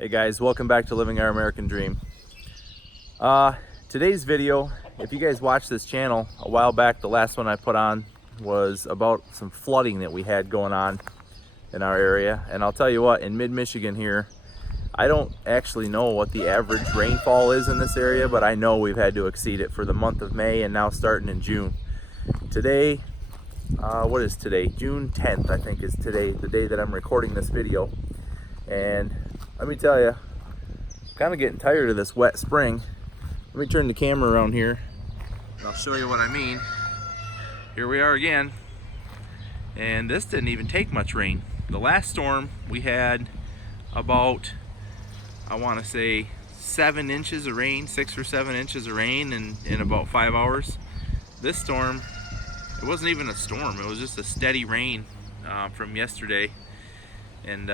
Hey guys, welcome back to Living Our American Dream. Today's video, if you guys watched this channel a while back, the last one I put on was about some flooding that we had going on in our area. And I'll tell you what, in mid-Michigan here, I don't actually know what the average rainfall is in this area, but I know we've had to exceed it for the month of May and now starting in June. Today, what is today? June 10th, I think is today, the day that I'm recording this video. And let me tell you, I'm kind of getting tired of this wet spring. Let me turn the camera around here and I'll show you what I mean. Here we are again, and this didn't even take much rain. The last storm we had about, I want to say 7 inches of rain, 6 or 7 inches of rain in about 5 hours. This storm, it wasn't even a storm, it was just a steady rain from yesterday, and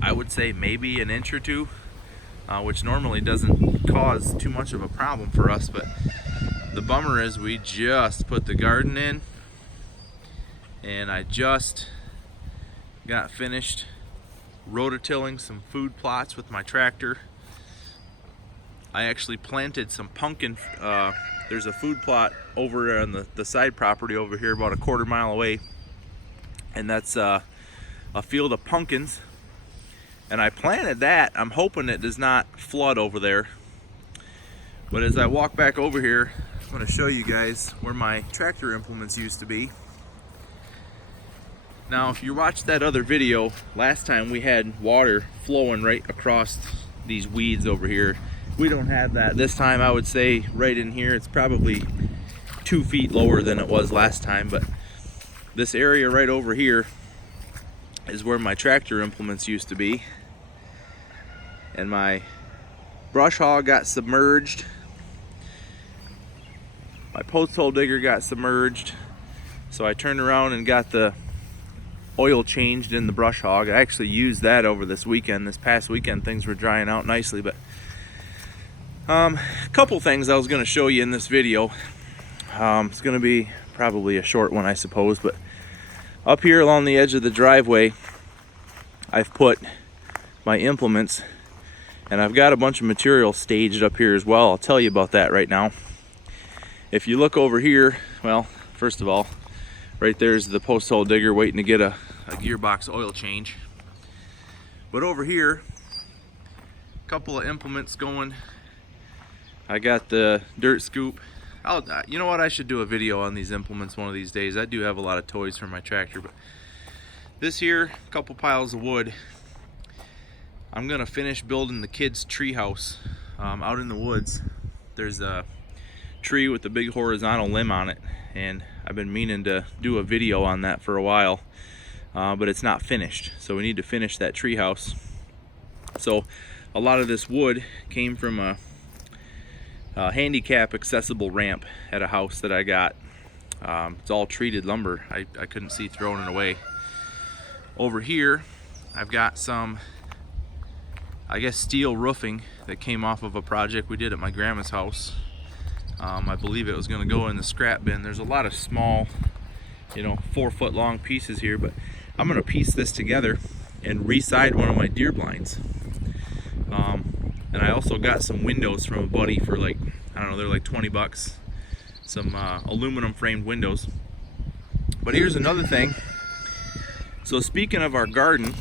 I would say maybe an inch or two, which normally doesn't cause too much of a problem for us. But the bummer is we just put the garden in, and I just got finished rototilling some food plots with my tractor. I actually planted some pumpkin. There's a food plot over on the side property over here about a quarter mile away, and that's a field of pumpkins. And I planted that. I'm hoping it does not flood over there. But as I walk back over here, I'm going to show you guys where my tractor implements used to be. Now, if you watched that other video, last time we had water flowing right across these weeds over here. We don't have that this time. I would say right in here, it's probably 2 feet lower than it was last time. But this area right over here is where my tractor implements used to be, and my brush hog got submerged, my post hole digger got submerged, so I turned around and got the oil changed in the brush hog. I actually used that over this past weekend. Things were drying out nicely. But a couple things I was going to show you in this video. It's going to be probably a short one, I suppose, but up here along the edge of the driveway, I've put my implements, and I've got a bunch of material staged up here as well. I'll tell you about that right now. If you look over here, well, first of all, right there's the post hole digger waiting to get a gearbox oil change. But over here, a couple of implements going. I got the dirt scoop. You know what, I should do a video on these implements one of these days. I do have a lot of toys for my tractor, but this here, a couple piles of wood. I'm gonna finish building the kids' tree house out in the woods. There's a tree with a big horizontal limb on it, and I've been meaning to do a video on that for a while, but it's not finished, so we need to finish that tree house. So a lot of this wood came from a handicap accessible ramp at a house that I got. It's all treated lumber. I couldn't see throwing it away. Over here I've got some, I guess, steel roofing that came off of a project we did at my grandma's house. I believe it was going to go in the scrap bin. There's a lot of small, 4-foot long pieces here, but I'm going to piece this together and re-side one of my deer blinds. And I also got some windows from a buddy for like, I don't know, they're like 20 bucks. Some aluminum framed windows. But here's another thing. So speaking of our garden,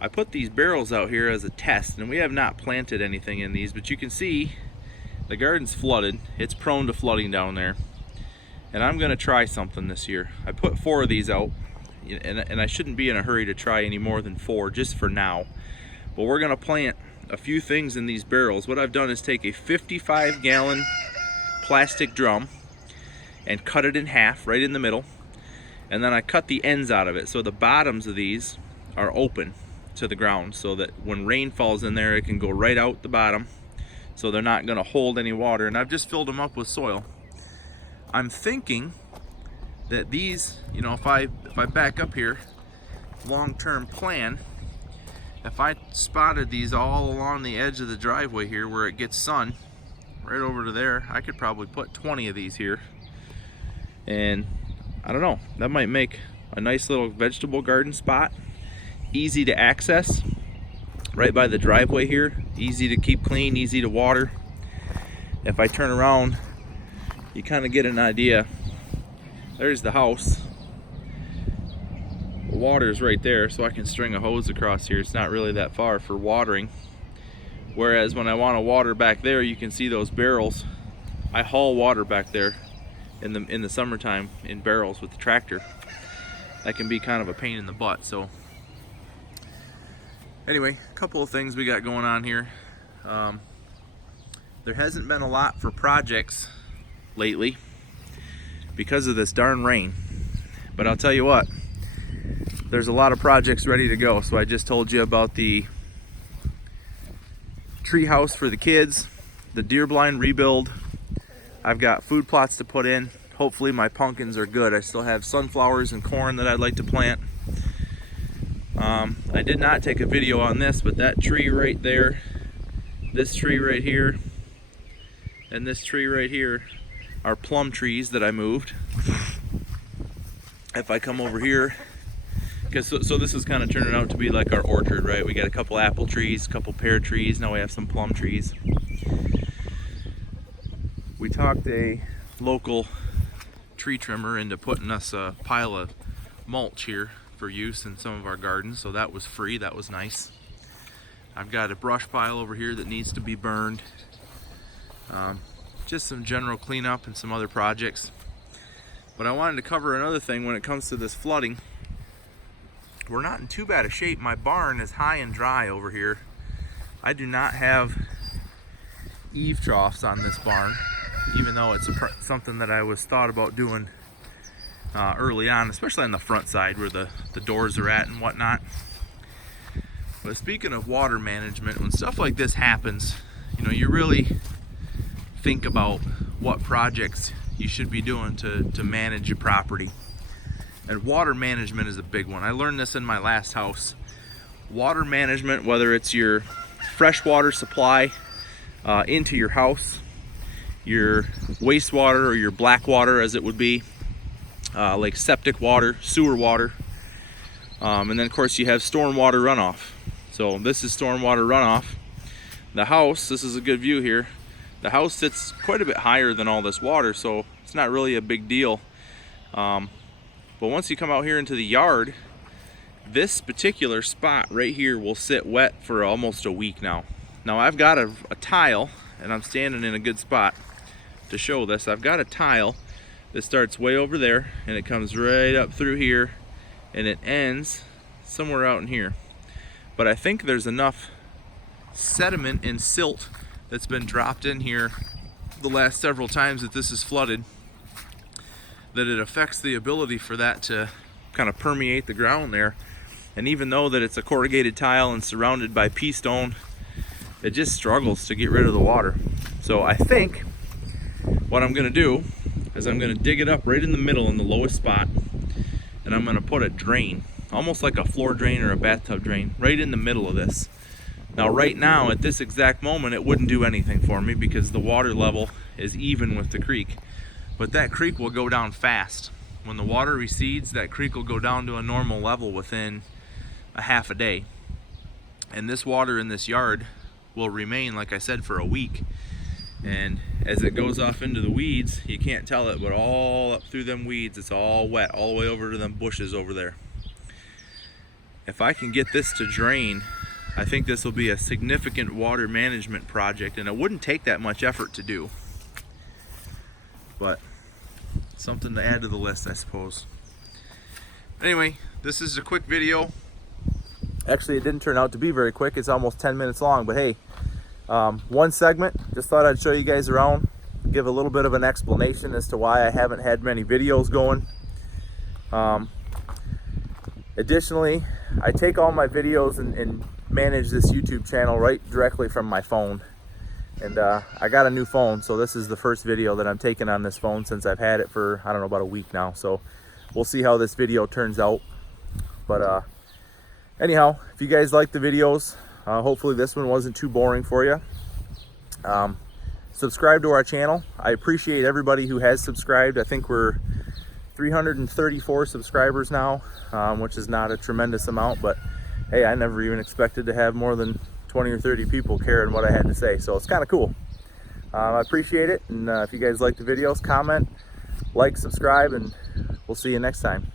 I put these barrels out here as a test, and we have not planted anything in these, but you can see the garden's flooded. It's prone to flooding down there. And I'm gonna try something this year. I put 4 of these out, and I shouldn't be in a hurry to try any more than 4 just for now. But we're gonna plant a few things in these barrels. What I've done is take a 55-gallon plastic drum and cut it in half right in the middle, and then I cut the ends out of it, so the bottoms of these are open to the ground, so that when rain falls in there, it can go right out the bottom, so they're not going to hold any water. And I've just filled them up with soil. I'm thinking that these, if I back up here, long-term plan, if I spotted these all along the edge of the driveway here where it gets sun, right over to there, I could probably put 20 of these here. And I don't know, that might make a nice little vegetable garden spot, easy to access. right by the driveway here. Easy to keep clean, easy to water. If I turn around, you kind of get an idea. There's the house. The water's right there, so I can string a hose across here. It's not really that far for watering. Whereas when I want to water back there, you can see those barrels. I haul water back there in the summertime in barrels with the tractor. That can be kind of a pain in the butt. So anyway, a couple of things we got going on here. There hasn't been a lot for projects lately because of this darn rain. But I'll tell you what, there's a lot of projects ready to go. So I just told you about the tree house for the kids, the deer blind rebuild. I've got food plots to put in. Hopefully my pumpkins are good. I still have sunflowers and corn that I'd like to plant. I did not take a video on this, but that tree right there, this tree right here, and this tree right here are plum trees that I moved. If I come over here, so this is kind of turning out to be like our orchard, right? We got a couple apple trees, a couple pear trees, now we have some plum trees. We talked a local tree trimmer into putting us a pile of mulch here for use in some of our gardens, so that was free. That was nice. I've got a brush pile over here that needs to be burned. Just some general cleanup and some other projects. But I wanted to cover another thing when it comes to this flooding. We're not in too bad a shape. My barn is high and dry over here. I do not have eave troughs on this barn, even though it's something that I was thought about doing early on, especially on the front side where the doors are at and whatnot. But speaking of water management, when stuff like this happens, you know, you really think about what projects you should be doing to manage your property. And water management is a big one. I learned this in my last house. Water management, whether it's your freshwater supply into your house, your wastewater or your black water as it would be, like septic water, sewer water, and then of course you have stormwater runoff. So this is stormwater runoff. The house, this is a good view here. The house sits quite a bit higher than all this water, so it's not really a big deal. But once you come out here into the yard, this particular spot right here will sit wet for almost a week now. Now I've got a tile, and I'm standing in a good spot to show this. I've got a tile that starts way over there, and it comes right up through here, and it ends somewhere out in here. But I think there's enough sediment and silt that's been dropped in here the last several times that this is flooded, that it affects the ability for that to kind of permeate the ground there. And even though that it's a corrugated tile and surrounded by pea stone, it just struggles to get rid of the water. So I think what I'm gonna do is I'm gonna dig it up right in the middle in the lowest spot, and I'm gonna put a drain, almost like a floor drain or a bathtub drain, right in the middle of this. Now right now at this exact moment it wouldn't do anything for me because the water level is even with the creek. But that creek will go down fast. When the water recedes, that creek will go down to a normal level within a half a day. And this water in this yard will remain, like I said, for a week. And as it goes off into the weeds, you can't tell it, but all up through them weeds, it's all wet, all the way over to them bushes over there. If I can get this to drain, I think this will be a significant water management project, and it wouldn't take that much effort to do. But something to add to the list, I suppose. Anyway, this is a quick video. Actually, it didn't turn out to be very quick. It's almost 10 minutes long, but hey, one segment. Just thought I'd show you guys around, give a little bit of an explanation as to why I haven't had many videos going. Additionally, I take all my videos and manage this YouTube channel right directly from my phone. And I got a new phone, so this is the first video that I'm taking on this phone since I've had it for, I don't know, about a week now. So we'll see how this video turns out. But anyhow, if you guys like the videos, hopefully this one wasn't too boring for you. Subscribe to our channel. I appreciate everybody who has subscribed. I think we're 334 subscribers now, which is not a tremendous amount, but hey, I never even expected to have more than 20 or 30 people caring what I had to say. So it's kind of cool. I appreciate it. And if you guys like the videos, comment, like, subscribe, and we'll see you next time.